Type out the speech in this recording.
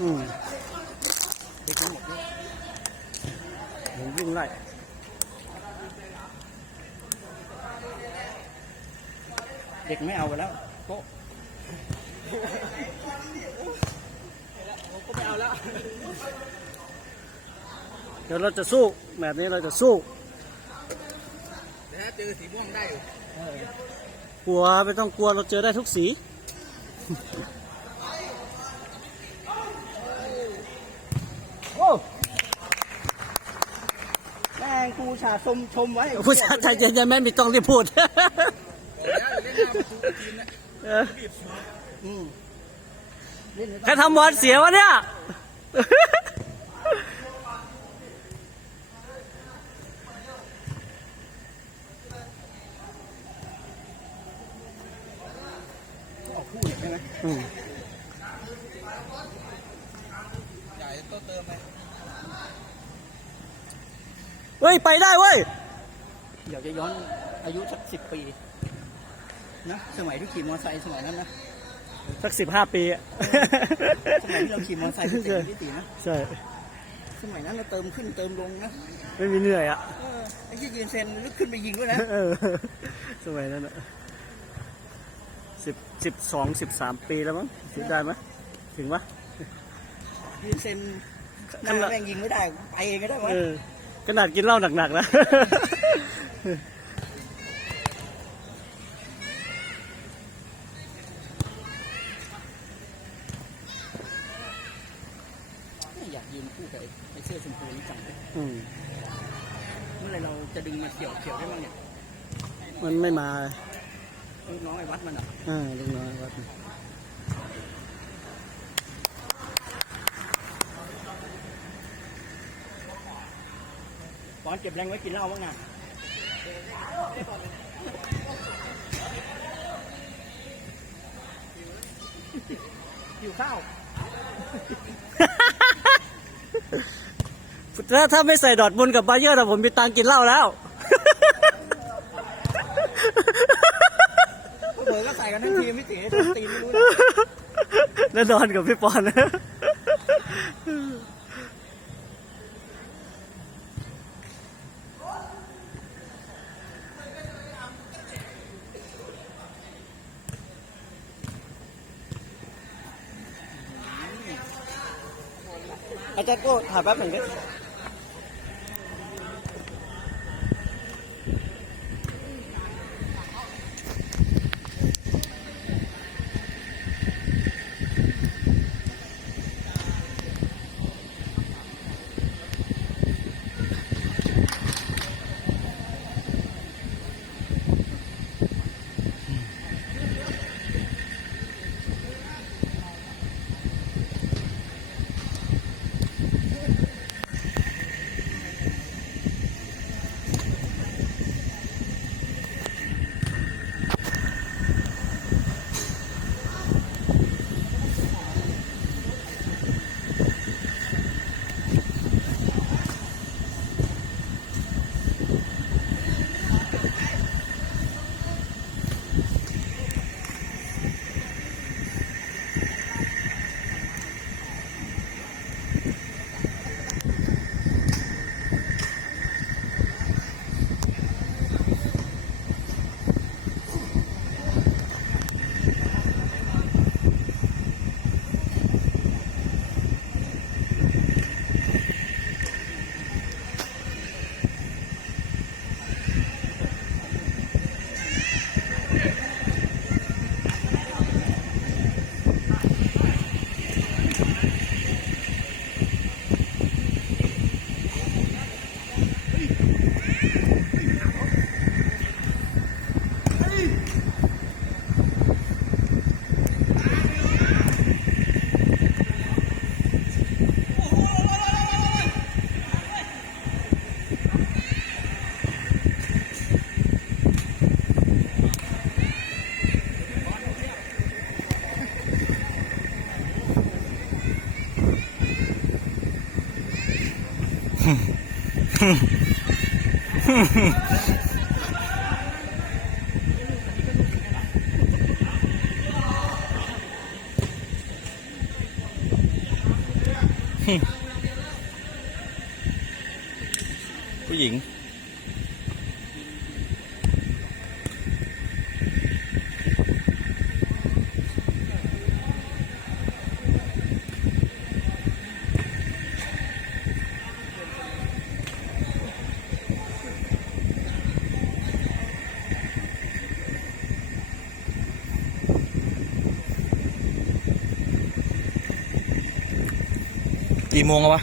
อืมเด็กทั้งหมดเนี่ยหมูวิ่งไล่เด็กไม่เอาไปแล้วโต๊ะผมก็ไม่เอาแล้ว เดี๋ยวเราจะสู้แบบนี้เราจะสู้แต่ถ้าเจอสีม่วงได้อยู่กลัวไม่ต้องกลัวเราเจอได้ทุกสี โอ้แม่ งกูชาชมชมไว้ผู้ชายใจเย็นๆแม่ไม่ต้องรีบพูดเอออืมเล่นใครทำบอลเสียวะเนี่ยออกคู่ใช่ไหมอืมใหญ่ต้องเติมไหม เฮ้ย ไปได้เว้ย เดี๋ยวจะย้อนอายุสักสิบปี นะสมัยที่ขี่มอเตอร์ไซค์สมัยนั้นนะสักสิบห้าปีอะสมัยที่เราขี่มอเตอร์ไซค์ที่ตีที่ตีนะใช่ สมัยนั้นเราเติมขึ้นเติมลงนะไม่มีเหนื่อยอะ เออไอ้ที่ยืนเซนลุกขึ้นไปยิงด้วยนะ เออ สมัยนั้นอะสิบสิบสองสิบสามปีแล้วมั้งถึงได้ไหมถึงปะยืนเซนหน้าแม่งยิงไม่ได้ไปเองก็ได้วะ เออ ขนาดกินเหล้าหนักๆนะ อยากยืนคู่กับไอ้เสื้อชมพูนี่จังเลยอืมเมื่อไหรเราจะดึงมาเขี่ยวเขี่ยวได้บ้างเนี่ยมันไม่มา ลูกน้องไอ้วัดมันอะ อ่าลุงน้อยวัด อลเก็บแรงไว้กินเหล้าบ้างนะหิวข้าวถ้าถ้าไม่ใส่ดอดบุญกับบาเยอร์นะผมมีตังค์กินเหล้าแล้วเผลอก็ใส่กันทั้งทีมไม่ตีต้นตีนไม่รู้นะแน่นอนกับพี่ปอนนะ อาจารย์โก้ถ่ายแป๊บหนึ่งดิ เกี่โมงแล้ววะ